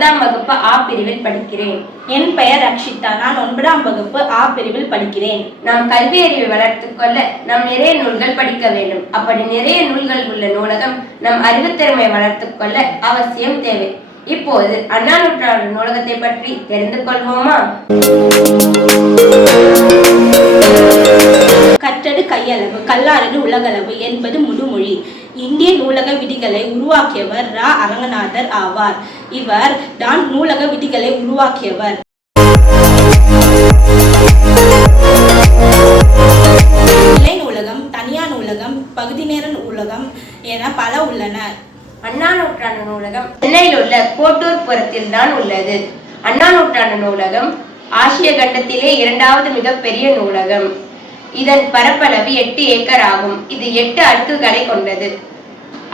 9ஆம் வகுப்பு ஆ பிரிவில் படிக்கிறேன். என் பெயர் ரக்ஷிதா. நான் 9ஆம் வகுப்பு ஆ பிரிவில் படிக்கிறேன். நாம் கல்வி அறிவை வளர்த்துக் கொள்ள நாம் நிறைய நூல்கள் படிக்க வேண்டும். அப்படி நிறைய நூல்கள் உள்ள நூலகம் நம் அறிவுத்திறமை வளர்த்துக் கொள்ள அவசியம் தேவை. இப்போது அண்ணா நூற்றாண்டு நூலகத்தை பற்றி தெரிந்து கொள்வோமா? கற்றது கையளவு, கல்லாரது உலகளவு என்பது முதுமொழி. இந்திய நூலக விதிகளை உருவாக்கியவர் ரா. அரங்கநாதர் ஆவார். இவர் தான் நூலக விதிகளை உருவாக்கியவர். நிலை நூலகம், தனியார் நூலகம், பகுதி நேர நூலகம் என பல உள்ளன. அண்ணா நூற்றாண்டு நூலகம் சென்னையில் உள்ள கோட்டூர் புறத்தில் தான் உள்ளது. அண்ணா நூற்றாண்டு நூலகம் ஆசிய கண்டத்திலே 2வது மிகப்பெரிய நூலகம். இதன் பரப்பளவு 8 ஏக்கர் ஆகும். இது 8 அடுக்குகளை கொண்டது.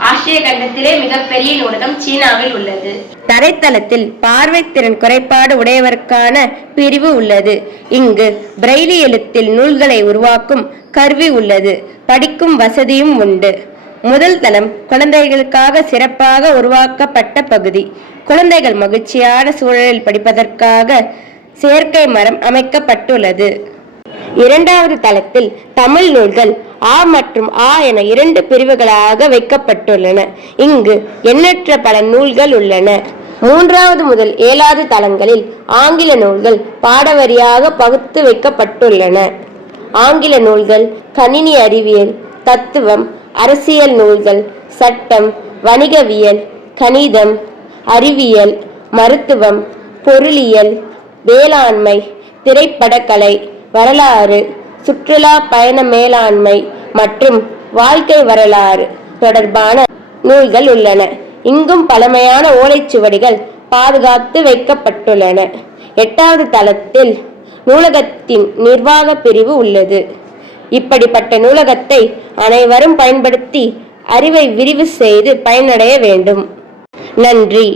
ஆசிய கண்டத்திலே மிகப்பெரிய நூலகம் சீனாவில் உள்ளது. தரைத்தளத்தில் பார்வை திறன் குறைபாடு உடையவருக்கான பிரிவு உள்ளது. இங்கு பிரெய்லி எழுத்தில் நூல்களை உருவாக்கும் கருவி உள்ளது. படிக்கும் வசதியும் உண்டு. முதல் தளம் குழந்தைகளுக்காக சிறப்பாக உருவாக்கப்பட்ட பகுதி. குழந்தைகள் மகிழ்ச்சியான சூழலில் படிப்பதற்காக செயற்கை மரம் அமைக்கப்பட்டுள்ளது. 2வது தளத்தில் தமிழ் நூல்கள் ஆ மற்றும் ஆ என 2 பிரிவுகளாக வைக்கப்பட்டுள்ளன. இங்கு எண்ணற்ற பல நூல்கள் உள்ளன. 3வது முதல் 7வது தளங்களில் ஆங்கில நூல்கள் பாடவரியாக பகுத்து வைக்கப்பட்டுள்ளன. ஆங்கில நூல்கள் கணினி அறிவியல், தத்துவம், அரசியல் நூல்கள், சட்டம், வணிகவியல், கணிதம், அறிவியல், மருத்துவம், பொருளியல், வேளாண்மை, திரைப்படக்கலை, வரலாறு, சுற்றுலா பயண மேலாண்மை மற்றும் வாழ்க்கை வரலாறு தொடர்பான நூல்கள் உள்ளன. இங்கும் பழமையான ஓலைச்சுவடிகள் பாதுகாத்து வைக்கப்பட்டுள்ளன. 8வது தளத்தில் நூலகத்தின் நிர்வாக பிரிவு உள்ளது. இப்படிப்பட்ட நூலகத்தை அனைவரும் பயன்படுத்தி அறிவை விரிவு செய்து பயனடைய வேண்டும். நன்றி.